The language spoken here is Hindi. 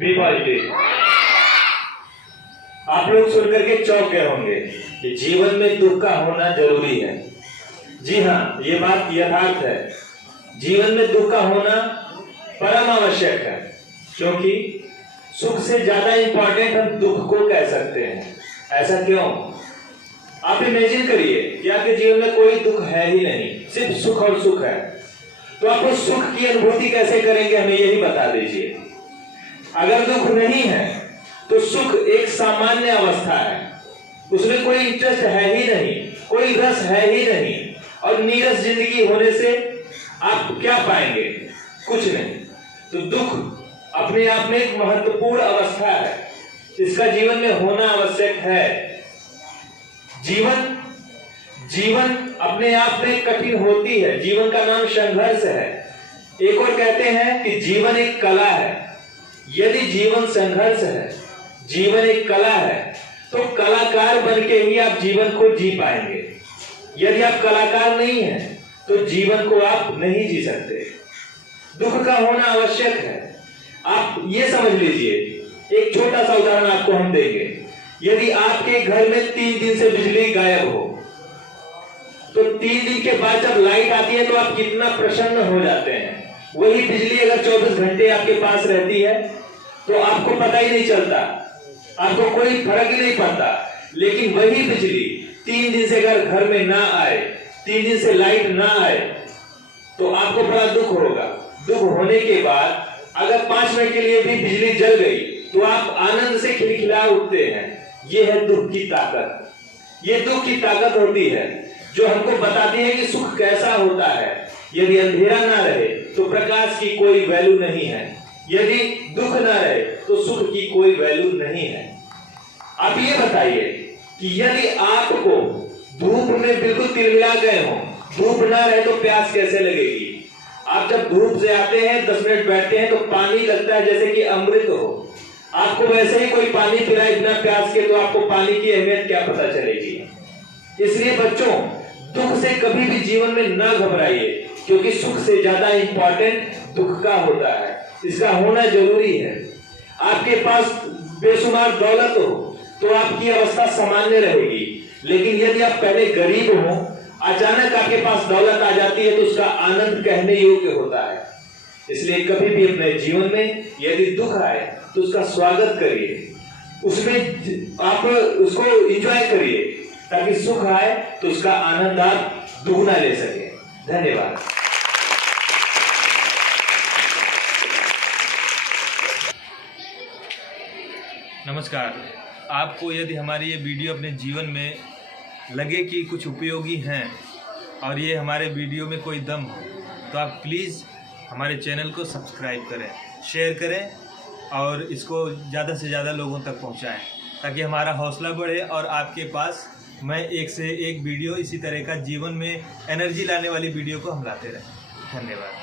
B positive. आप लोग सुनकर के चौंक गए होंगे कि जीवन में दुख का होना जरूरी है। जी हाँ, ये बात यथार्थ है। जीवन में दुख का होना परम आवश्यक है, क्योंकि सुख से ज्यादा इंपॉर्टेंट हम दुख को कह सकते हैं। ऐसा क्यों? आप इमेजिन करिए कि आपके जीवन में कोई दुख है ही नहीं, सिर्फ सुख और सुख है, तो आप उस सुख की अनुभूति कैसे करेंगे, हमें यही बता दीजिए। अगर दुख नहीं है तो सुख एक सामान्य अवस्था है, उसमें कोई इंटरेस्ट है ही नहीं, कोई रस है ही नहीं, और नीरस जिंदगी होने से आप क्या पाएंगे? कुछ नहीं। तो दुख अपने आप में एक महत्वपूर्ण अवस्था है, इसका जीवन में होना आवश्यक है। जीवन अपने आप में कठिन होती है, जीवन का नाम संघर्ष है। एक और कहते हैं कि जीवन एक कला है। यदि जीवन संघर्ष है, जीवन एक कला है, तो कलाकार बनके ही आप जीवन को जी पाएंगे। यदि आप कलाकार नहीं हैं तो जीवन को आप नहीं जी सकते। दुख का होना आवश्यक है। आप ये समझ लीजिए, एक छोटा सा उदाहरण आपको हम देंगे। यदि आपके घर में 3 दिन से बिजली गायब हो, तो 3 दिन के बाद जब लाइट आती है तो आप कितना प्रसन्न हो जाते हैं। वही बिजली अगर 24 घंटे आपके पास रहती है तो आपको पता ही नहीं चलता, आपको कोई फर्क ही नहीं पड़ता। लेकिन वही बिजली 3 दिन से अगर घर में ना आए, 3 दिन से लाइट ना आए, तो आपको बड़ा दुख होगा। दुख होने के बाद अगर 5 मिनट के लिए भी बिजली जल गई तो आप आनंद से खिलखिला उठते हैं। यह है दुख की ताकत। ये दुख की ताकत होती है जो हमको बताती है कि सुख कैसा होता है। यदि अंधेरा ना रहे तो प्रकाश की कोई वैल्यू नहीं है, यदि दुख ना रहे तो सुख की कोई वैल्यू नहीं है। आप ये बताइए कि यदि आपको धूप में बिल्कुल तिलमिला गए हो, धूप ना रहे तो प्यास कैसे लगेगी? आप जब धूप से आते हैं, 10 मिनट बैठते हैं तो पानी लगता है जैसे कि अमृत हो। आपको वैसे ही कोई पानी पिलाए बिना प्यास के, तो आपको पानी की अहमियत क्या पता चलेगी? इसलिए बच्चों, दुख से कभी भी जीवन में न घबराइए, क्योंकि सुख से ज्यादा इंपॉर्टेंट दुख का होता है। इसका होना जरूरी है। आपके पास बेशुमार दौलत हो तो आपकी अवस्था सामान्य रहेगी, लेकिन यदि आप पहले गरीब हो, अचानक आपके पास दौलत आ जाती है तो उसका आनंद कहने योग्य होता है। इसलिए कभी भी अपने जीवन में यदि दुख आए तो उसका स्वागत करिए, उसमें आप उसको एंजॉय करिए, ताकि सुख आए तो उसका आनंद आप दुगना ले सके। धन्यवाद। नमस्कार। आपको यदि हमारी ये वीडियो अपने जीवन में लगे कि कुछ उपयोगी हैं और ये हमारे वीडियो में कोई दम हो, तो आप प्लीज़ हमारे चैनल को सब्सक्राइब करें, शेयर करें और इसको ज़्यादा से ज़्यादा लोगों तक पहुंचाएं, ताकि हमारा हौसला बढ़े और आपके पास मैं एक से एक वीडियो इसी तरह का जीवन में एनर्जी लाने वाली वीडियो को हम लाते रहें। धन्यवाद।